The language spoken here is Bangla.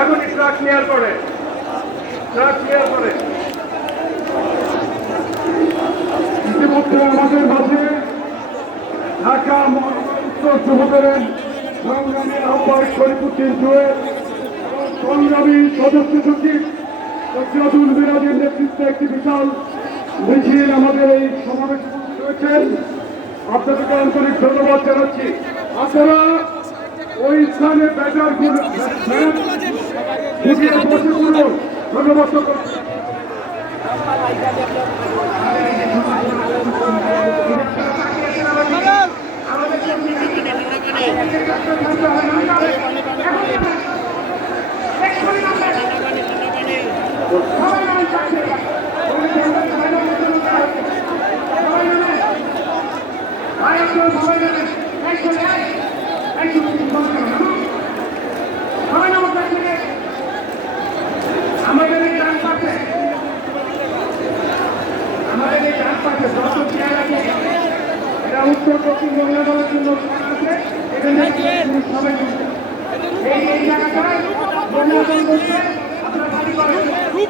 এখনই ট্রাক ক্লিয়ার করে, ট্রাক ক্লিয়ার করে। ইতিমধ্যে আমাদের মাঝে ঢাকা উত্তর যুবদলের সংগ্রামী আহ্বায়ক শরীফুদ্দিন জুয়েল এবং সংগ্রামী সদস্য সচিব সৈয়দুল মিরাজের নেতৃত্বে একটি বিশাল মিছিল আমাদের এই সমাবেশে উপস্থিত হয়েছেন। আপনাদেরকে আন্তরিক ধন্যবাদ জানাচ্ছি। আপনারা ওই স্থানে ব্যাটার বসে পড়ুন। ধন্যবাদ। আমাদের এই ডান পাশে যত চেয়ার আছে এটা উত্তর দক্ষিণ মহিলা দলের জন্য আছে। এখানে সবাই এই জায়গাটায় মহিলা দল করছে, আপনারা